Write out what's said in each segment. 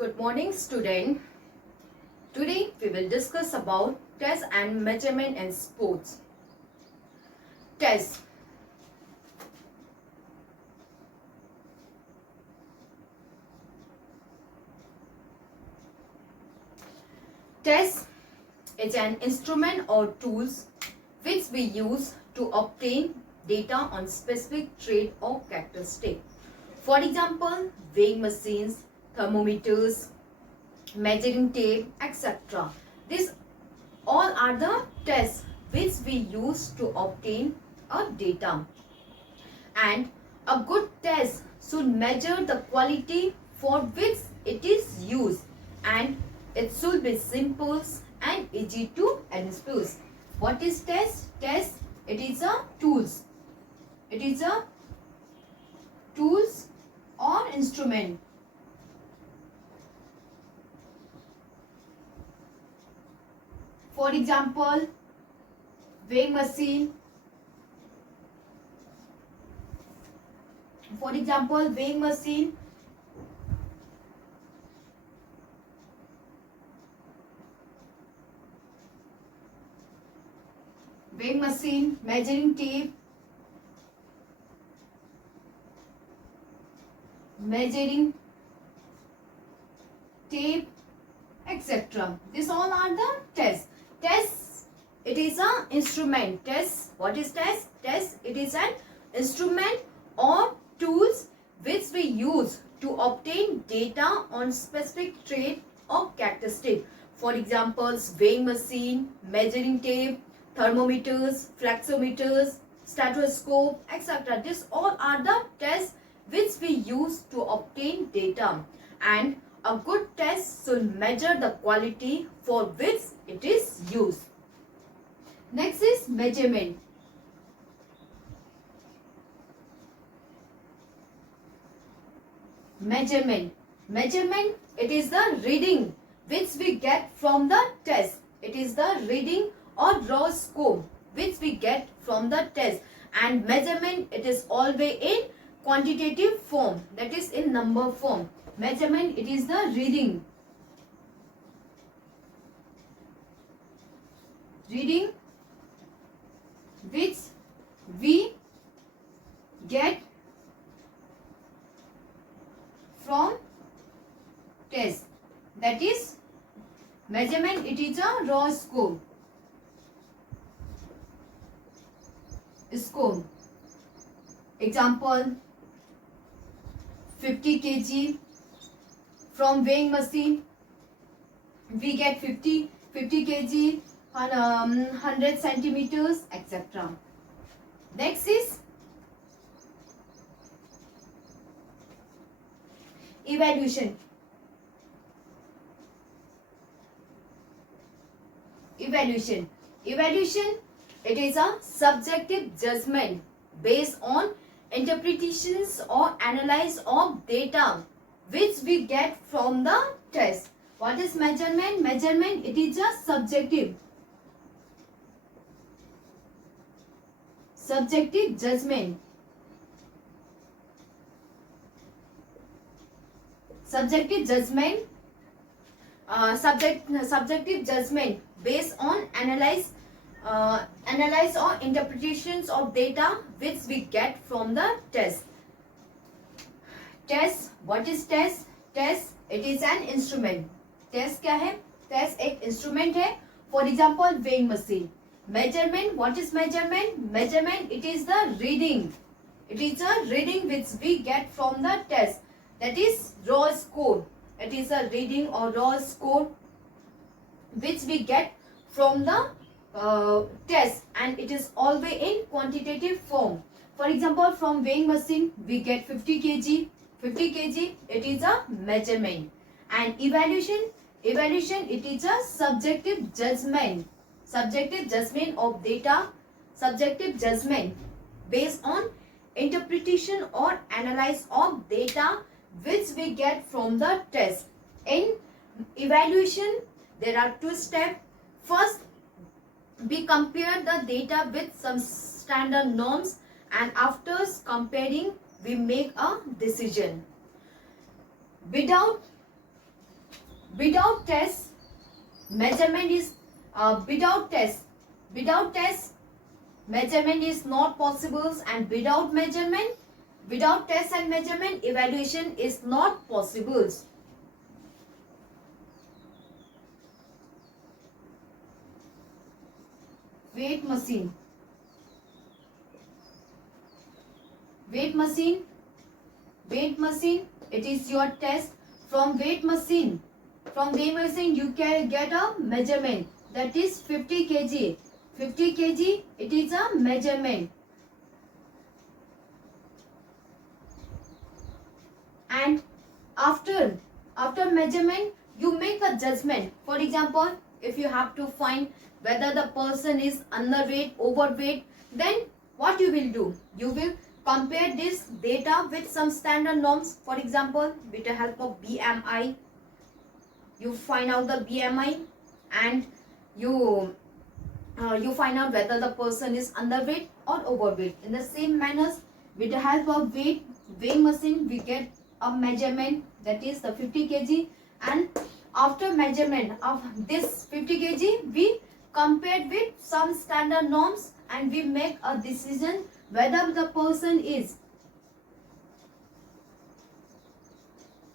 Good morning, student. Today we will discuss about test and measurement in sports. Test. Test is an instrument or tools which we use to obtain data on specific trait or characteristic. For example, weighing machines, thermometers, measuring tape, etc. These all are the tests which we use to obtain a data. And a good test should measure the quality for which it is used, and it should be simple and easy to understand. What is test? Test, it is a tools. It is a tools or instrument. For example, weighing machine. For example, weighing machine. Weighing machine, measuring tape, measuring tape, etc. These all are the tests. Test, it is an instrument. Test, what is test? Test, it is an instrument or tools which we use to obtain data on specific trait or characteristic. For example, weighing machine, measuring tape, thermometers, flexometers, stethoscope, etc. These all are the tests which we use to obtain data, and a good test should measure the quality for which it is used. Next is measurement. Measurement. Measurement, it is the reading which we get from the test. It is the reading or raw score which we get from the test. And measurement, it is always in quantitative form, that is in number form. Measurement, it is the reading. Reading which we get from test. That is measurement, it is a raw score. Score. Example, 50 kg from weighing machine. We get 50 kg, 100 centimeters, etc. Next is evaluation. Evaluation. Evaluation, it is a subjective judgment based on interpretations or analysis of data which we get from the test. What is measurement? Measurement, it is a subjective judgment. Subjective judgment. Subjective judgment based on analyze or interpretations of data which we get from the test. Test, what is test? Test, it is an instrument. Test क्या है? Test एक instrument है. For example, weighing machine. Measurement, what is measurement? Measurement, it is the reading. It is a reading which we get from the test. That is raw score. It is a reading or raw score which we get from the test, and it is always in quantitative form. For example, from weighing machine we get 50 kg. 50 kg, it is a measurement. And evaluation, it is a subjective judgment. Subjective judgment of data. Subjective judgment based on interpretation or analysis of data which we get from the test. In evaluation, there are two steps. First, we compare the data with some standard norms, and after comparing we make a decision. Without Without test, measurement is without test, measurement is not possible, and without measurement, without test and measurement, evaluation is not possible. Weight machine, weight machine, weight machine, it is your test. From weight machine, you can get a measurement, that is 50 kg. 50 kg, it is a measurement. And after measurement, you make a judgment. For example, if you have to find whether the person is underweight, overweight, then what you will do? You will compare this data with some standard norms. For example, with the help of BMI, you find out the BMI, and you find out whether the person is underweight or overweight. In the same manner, with the help of weighing machine, we get a measurement, that is the 50 kg, and after measurement of this 50 kg, we compare with some standard norms, and we make a decision whether the person is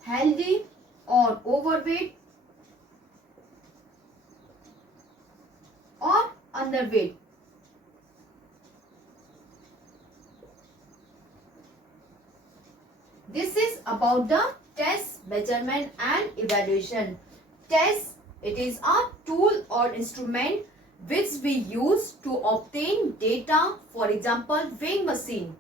healthy or overweight or underweight. This is about the test, measurement and evaluation. Test, it is a tool or instrument which we use to obtain data, for example, weighing machine.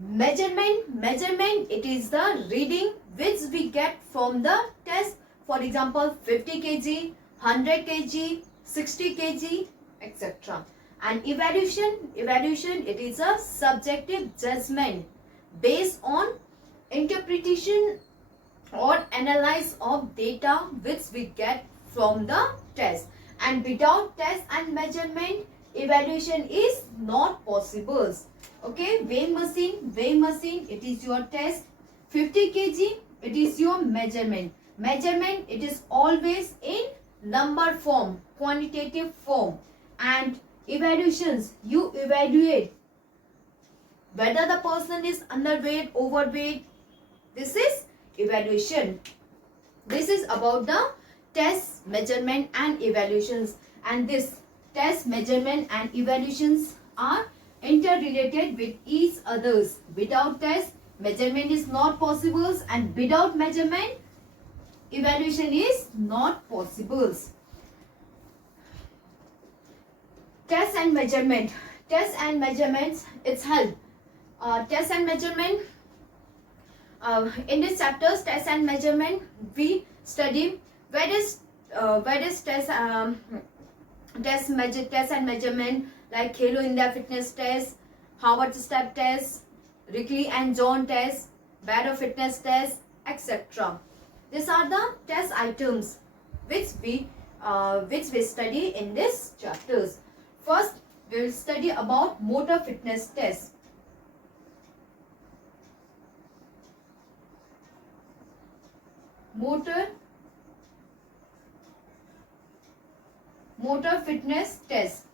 Measurement, it is the reading which we get from the test, for example, 50 kg, 100 kg, 60 kg, etc. And evaluation, it is a subjective judgment based on interpretation or analysis of data which we get from the test. And without test and measurement, evaluation is not possible. Okay, weighing machine, it is your test. 50 kg, it is your measurement. Measurement, it is always in number form, quantitative form. And evaluations, you evaluate whether the person is underweight, overweight. This is evaluation. This is about the test, measurement and evaluations. And this test, measurement and evaluations are interrelated with each others. Without test, measurement is not possible, and without measurement, evaluation is not possible. Test and measurement. Test and measurements, it's help. Test and measurement. In this chapters, test and measurement, we study various test and measurement, like Halo India Fitness Test, Harvard Step Test, Rickley and John Test, Barrow Fitness Test, etc. These are the test items which we study in this chapters. First, we will study about motor fitness test. Motor fitness test.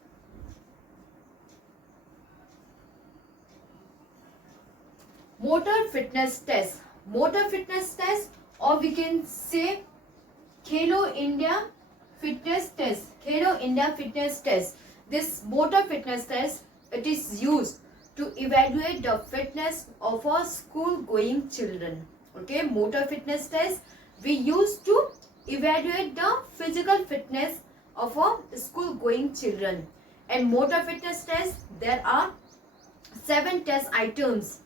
Motor fitness test. Motor fitness test, or we can say Halo India Fitness Test. Halo India Fitness Test. This motor fitness test, it is used to evaluate the fitness of our school-going children. Okay, motor fitness test we use to evaluate the physical fitness of our school-going children. And motor fitness test, there are 7 test items.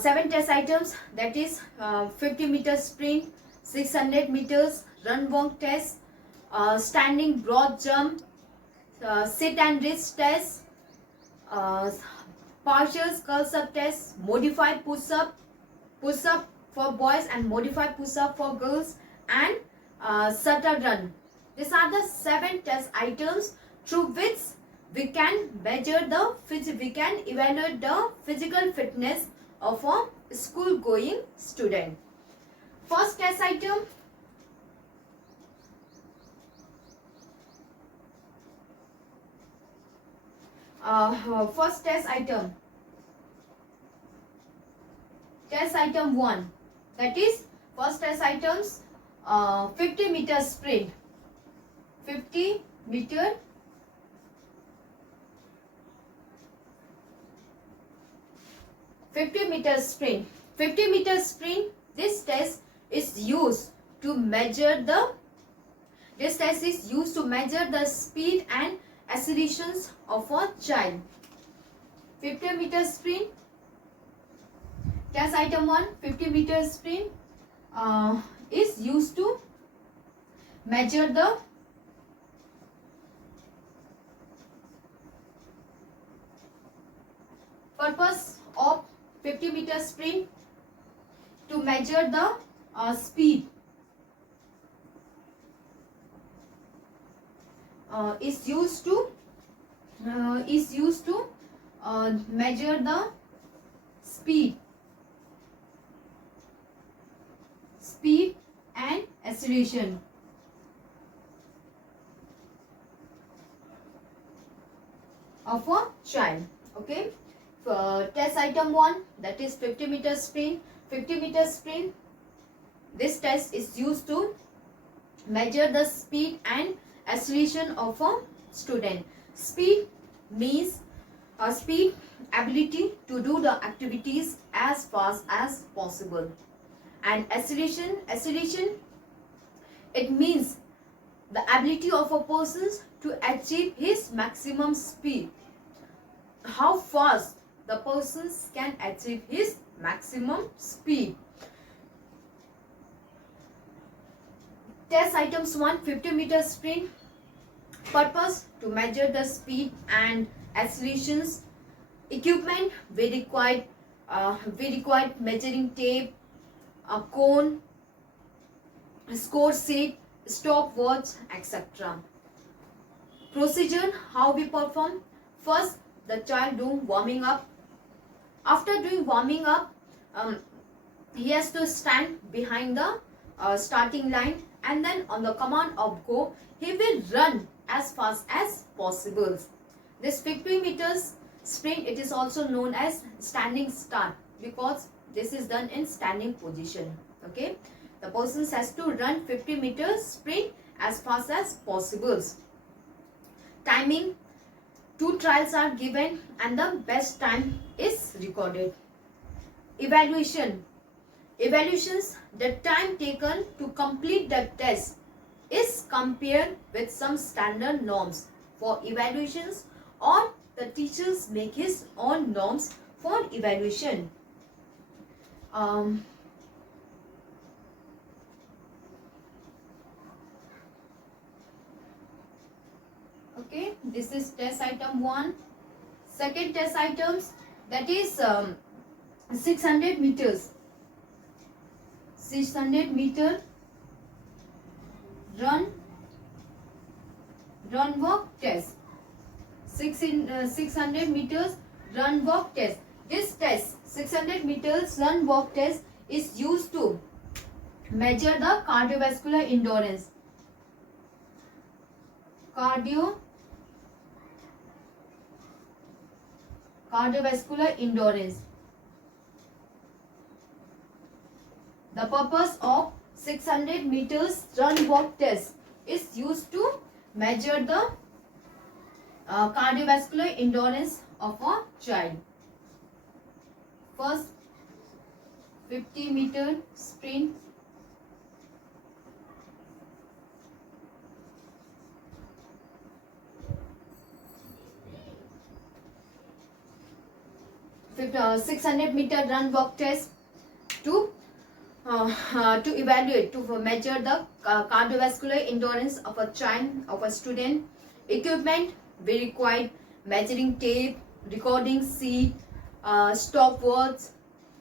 7 test items, that is 50 meters sprint, 600 meters run walk test, standing broad jump, sit and wrist test, partial sculls up test, modified push up for boys and modified push up for girls, and Sutter run. These are the 7 test items through which we can evaluate the physical fitness of a school going student. First test item, First test item. Test item 1. That is first test items 50 meter sprint. 50 meter sprint. 50 meter sprint. This test is used to measure the speed and accelerations of a child. 50 meter sprint. Test item 1, 50 meter sprint is used to measure the purpose of 50 meter sprint to measure the speed. Is used to measure the speed and acceleration of a child. Okay. Test item 1, that is 50 meter sprint. 50 meter sprint. This test is used to measure the speed and acceleration of a student. Speed means speed, ability to do the activities as fast as possible. And acceleration, it means the ability of a person to achieve his maximum speed. How fast the persons can achieve his maximum speed. Test items 1, 50 meter sprint. Purpose to measure the speed and accelerations. Equipment, we required measuring tape, a cone, score sheet, stopwatch, etc. Procedure, how we perform. First, the child do warming up. After doing warming up, he has to stand behind the starting line, and then on the command of go, he will run as fast as possible. This 50 meters sprint, it is also known as standing start, because this is done in standing position. Okay, the person has to run 50 meters sprint as fast as possible. Timing, 2 trials are given and the best time is recorded. Evaluations, the time taken to complete the test is compared with some standard norms for evaluations, or the teachers make his own norms for evaluation. Okay, this is test item 1. Second test items, that is 600 meters. 600 meter run walk test. 600 meters run walk test. This test, 600 meters run walk test, is used to measure the cardiovascular endurance. Cardiovascular endurance. The purpose of 600 meters run walk test is used to measure the cardiovascular endurance of a child. First, 50 meter sprint. Uh, 600 meter run walk test to evaluate, to measure the cardiovascular endurance of a child, of a student. Equipment, we required measuring tape, recording sheet, stopwatch,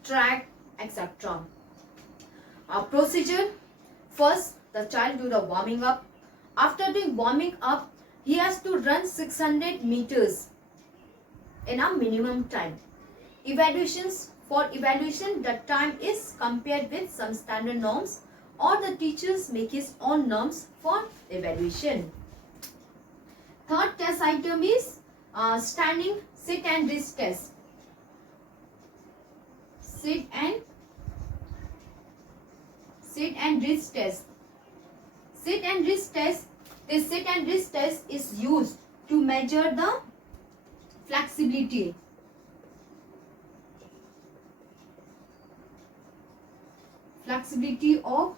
track, etc. Procedure, first the child do the warming up. After doing warming up, he has to run 600 meters in a minimum time. Evaluations, for evaluation, the time is compared with some standard norms, or the teachers make his own norms for evaluation. Third test item is Standing sit and wrist test. Sit and wrist test. Sit and wrist test. This sit and wrist test is used to measure the flexibility. Flexibility of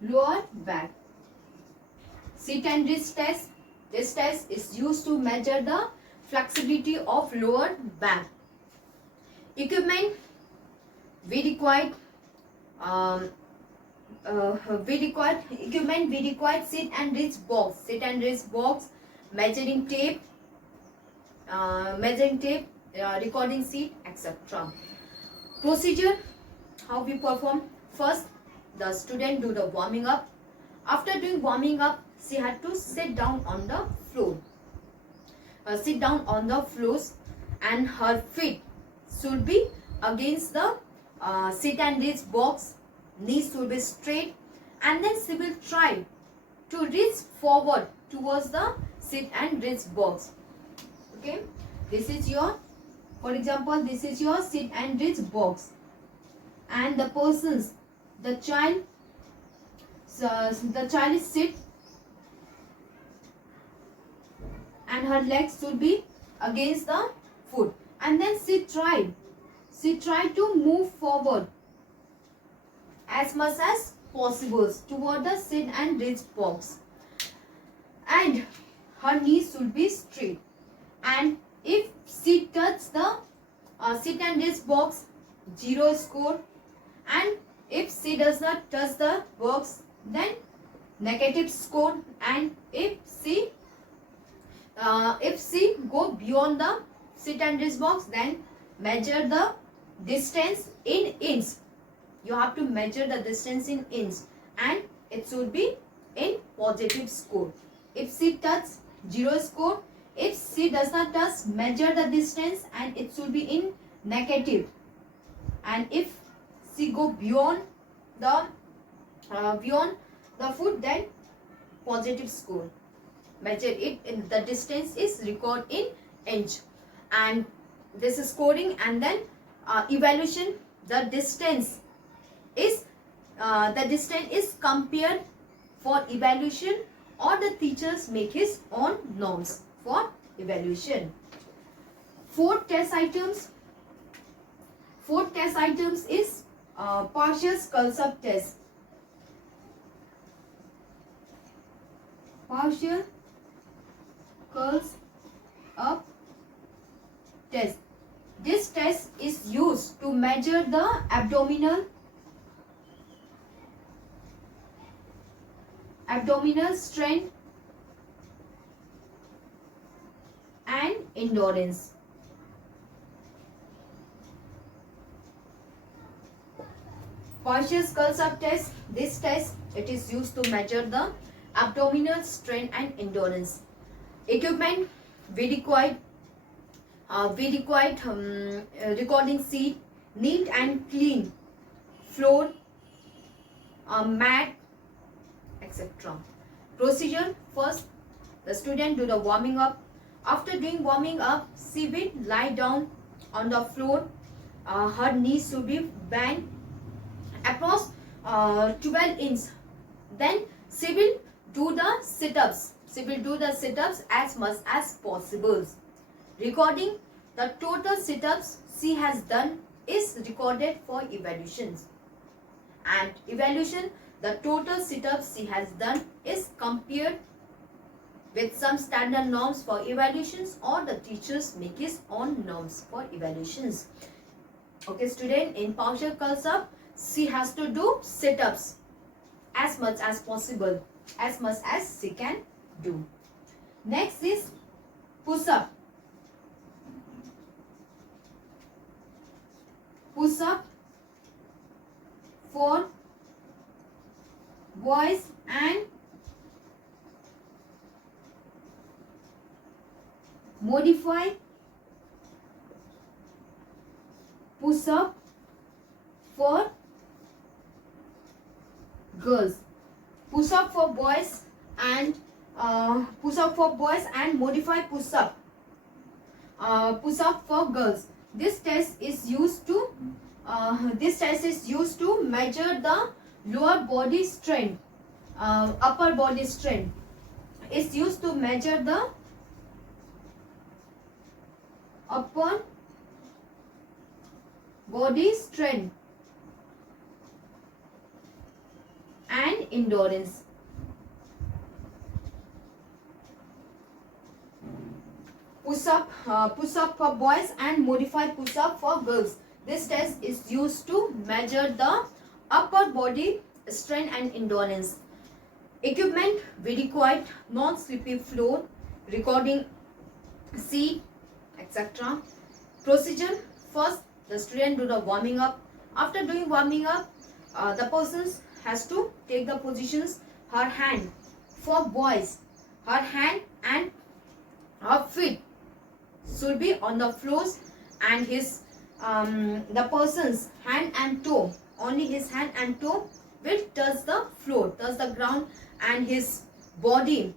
lower back. Sit and wrist test. This test is used to measure the flexibility of lower back. Equipment we require. We require sit and wrist box. Sit and wrist box. Measuring tape. Recording sheet, etc. Procedure. How we perform? First, the student do the warming up. After doing warming up, she had to sit down on the floor. Sit down on the floors, and her feet should be against the sit and wrist box. Knees should be straight, and then she will try to reach forward towards the sit and wrist box. Okay, this is your, for example, this is your sit and wrist box, and the child is sit, and her legs should be against the foot, and then she tried to move forward as much as possible toward the sit and wrist box, and her knees should be straight. And if she touches the sit and wrist box, 0 score, and if she does not touch the box, then negative score. And if she go beyond the sit and wrist box, then measure the distance in inch. You have to measure the distance in inch, and it should be in positive score. If she touches, 0 score. If she does not touch, measure the distance, and it should be in negative. And if she go beyond the foot, then positive score. Measure it in the distance is recorded in inch. And this is scoring. And then evaluation. The distance is compared for evaluation, or the teachers make his own norms for evaluation. Fourth test items is partial skull sub test. Partial curls up test. This test is used to measure the abdominal strength and endurance. Partial skull sub test. This test, it is used to measure the abdominal strength and endurance. Equipment we required recording sheet, neat and clean floor, mat, etc. Procedure. First, the student do the warming up. After doing warming up, she will lie down on the floor. Her knees should be bent across 12 inches. Then she will do the sit-ups. As much as possible. Recording the total sit-ups she has done is recorded for evaluations. And evaluation, the total sit-ups she has done is compared with some standard norms for evaluations, or the teachers make his own norms for evaluations. Okay, student, in partial curls up, she has to do sit-ups as much as possible, as much as she can do. Next is push-up. Push-up for boys and modify push-up for girls. Push-up for boys and push-up for boys and modified push-up for girls. This test is used to measure the lower body strength, upper body strength. It's used to measure the upper body strength and endurance. Push-up for boys and modified push-up for girls. This test is used to measure the upper body strength and endurance. Equipment: we required non-slippery floor, recording seat, etc. Procedure: first, the student do the warming up. After doing warming up, the person has to take the positions. Her hand, for boys, her hand and her feet should be on the floors, and his the person's hand and toe, only his hand and toe will touch the floor, touch the ground, and his body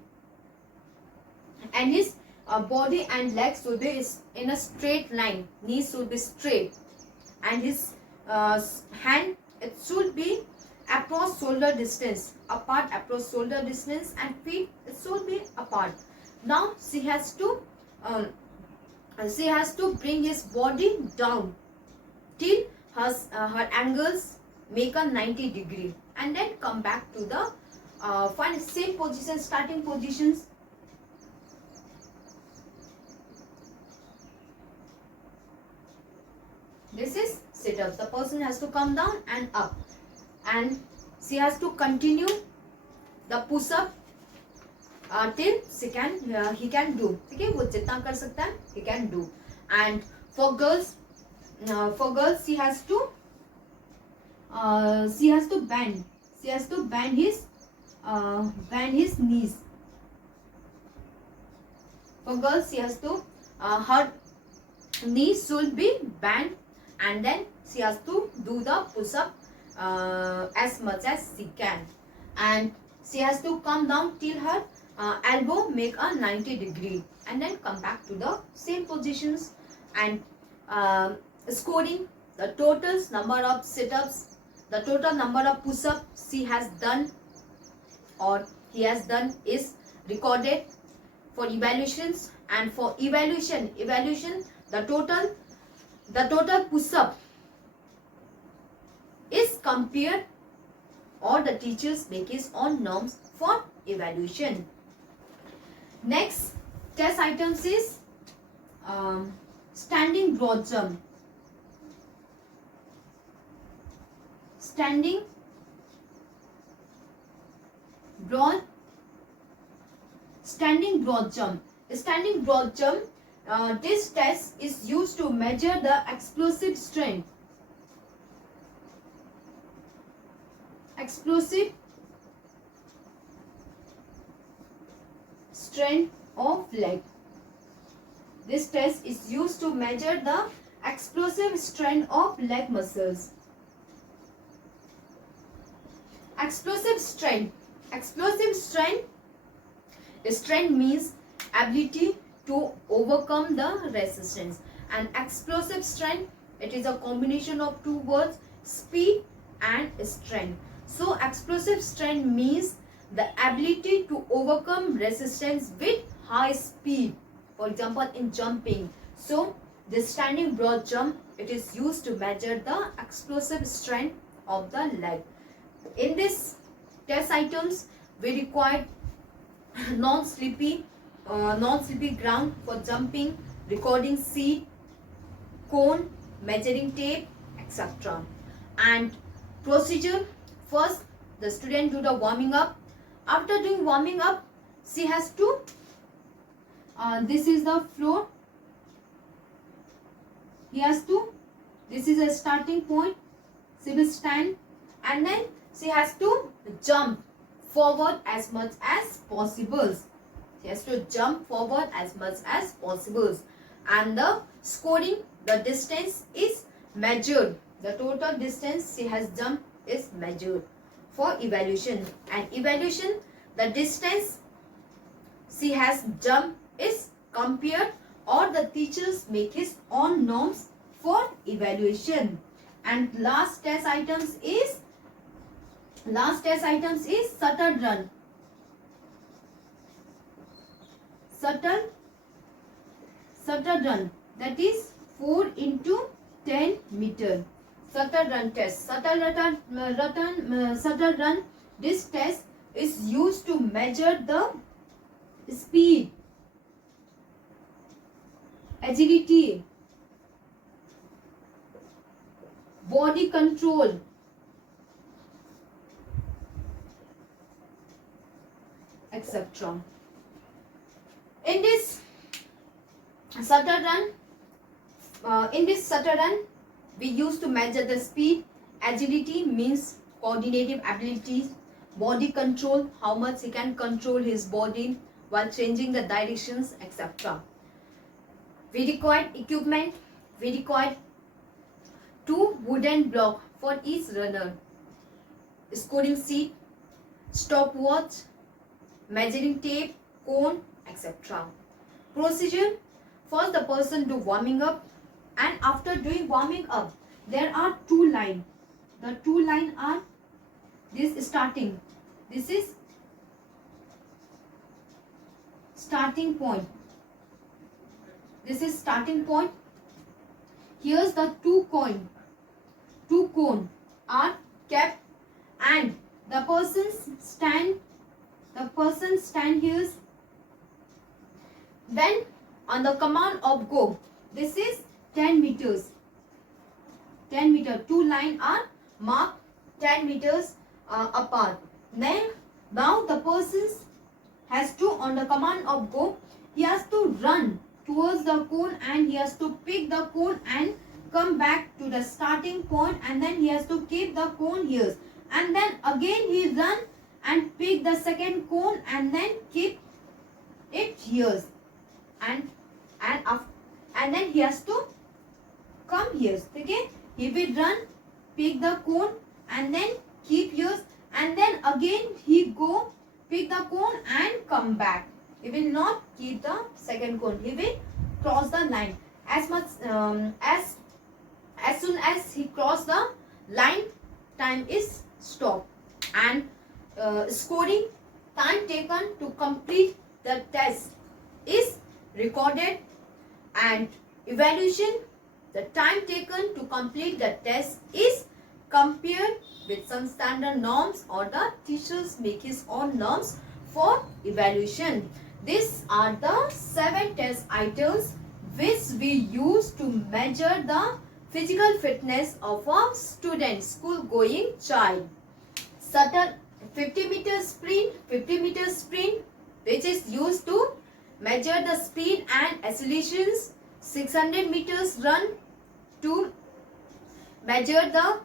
and legs should be in a straight line. Knees should be straight, and his hand, it should be approach shoulder distance apart, and feet, it should be apart. Now she has to bring his body down till her angles make a 90 degree, and then come back to the find same position, starting positions. This is sit-ups. The person has to come down and up, and she has to continue the push-up till he can do. Okay, वो जितना कर सकता है he can do. And for girls she has to bend his knees. For girls she has to her knees should be bent, and then she has to do the push-up as much as she can, and she has to come down till her elbow make a 90 degree, and then come back to the same positions. And scoring the total number of sit-ups, the total number of push-ups she has done or he has done is recorded for evaluations. And for evaluation the total push-up is compared, or the teachers make his own norms for evaluation. Next test items is standing broad jump. Standing broad jump. Standing broad jump. This test is used to measure the explosive strength. Of leg. This test is used to measure the explosive strength of leg muscles. Explosive strength means ability to overcome the resistance. And explosive strength, it is a combination of two words, speed and strength. So explosive strength means the ability to overcome resistance with high speed, for example in jumping. So this standing broad jump, it is used to measure the explosive strength of the leg. In this test items, we require non-slippery ground for jumping, recording seat, cone, measuring tape, etc. And procedure: first, the student do the warming up. After doing warming up, she has to this is the floor. This is a starting point. She will stand, and then she has to jump forward as much as possible. And the scoring, the distance is measured. The total distance she has jumped is measured for evaluation. And evaluation, the distance she has done is compared, or the teachers make his own norms for evaluation. And last test items is shuttle run. Shuttle run, that is 4 into 10 meter. Shuttle run test. Shuttle run. This test is used to measure the speed, agility, body control, etc. In this shuttle run, we used to measure the speed. Agility means coordinative abilities. Body control, how much he can control his body while changing the directions, etc. We required equipment. We required 2 wooden blocks for each runner, scoring sheet, stopwatch, measuring tape, cone, etc. Procedure: first the person do warming up, and after doing warming up, there are 2 lines. The 2 lines are this starting. This is starting point. This is starting point. Here's the 2 cone. 2 cone are kept, and the person stand here. Then on the command of go, this is 10 meters. 10 meter. 2 lines are marked 10 meters apart. Then now the person has to, on the command of go, he has to run towards the cone, and he has to pick the cone and come back to the starting point, and then he has to keep the cone here, and then again he run and pick the second cone and then keep it here, and then he has to come here. Okay, he will run, pick the cone and then keep here, and then again he go pick the cone and come back. He will not keep the second cone. He will cross the line. As soon as he cross the line, time is stopped, and scoring, time taken to complete the test is recorded, and evaluation, the time taken to complete the test is compared with some standard norms, or the teachers make his own norms for evaluation. These are the 7 test items which we use to measure the physical fitness of a student, school going child. Shuttle 50 meter sprint, which is used to measure the speed and accelerations. 600 meters run to measure the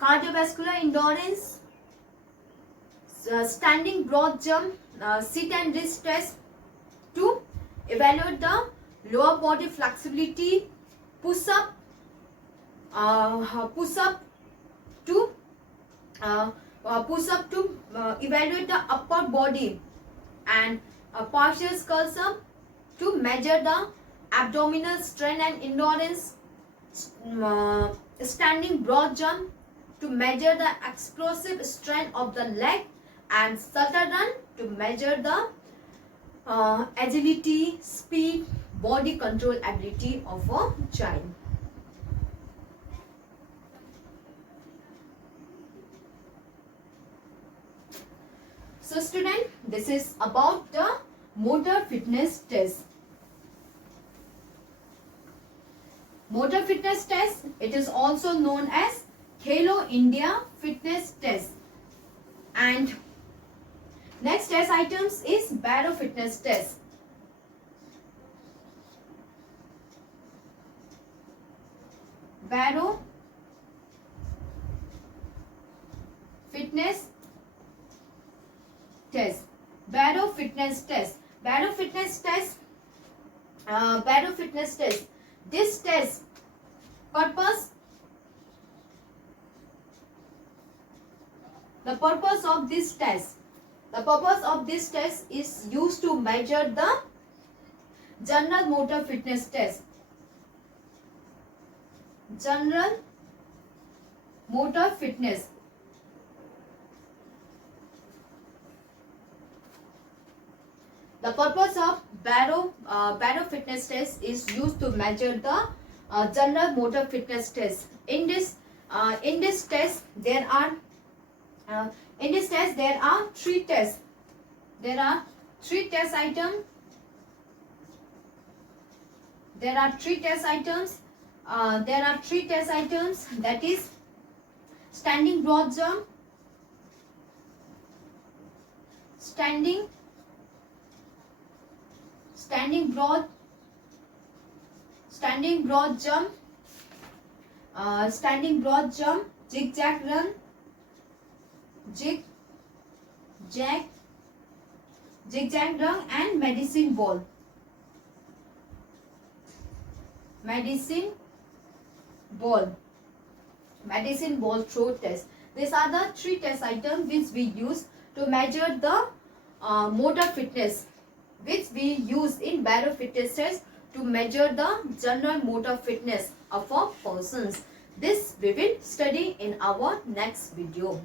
cardiovascular endurance. Standing broad jump, sit and wrist test to evaluate the lower body flexibility. Push up to evaluate the upper body, and partial sculls up to measure the abdominal strength and endurance. Standing broad jump to measure the explosive strength of the leg, and shuttle run to measure the agility, speed, body control ability of a child. So student, this is about the motor fitness test. Motor fitness test, it is also known as Khelo India fitness test. And next test items is Barrow fitness test. Barrow fitness test. Barrow fitness test. Barrow fitness test. Barrow fitness test. This test purpose. The purpose of this test. The purpose of this test is used to measure the general motor fitness test. General motor fitness. The purpose of Barrow fitness test is used to measure the general motor fitness test. In this test there are three tests. There are three test items. There are three test items. That is standing broad jump, standing broad jump, zigzag run, and medicine ball throw test. These are the three test items which we use to measure the motor fitness, which we use in Barrow fitness test to measure the general motor fitness of a persons. This we will study in our next video.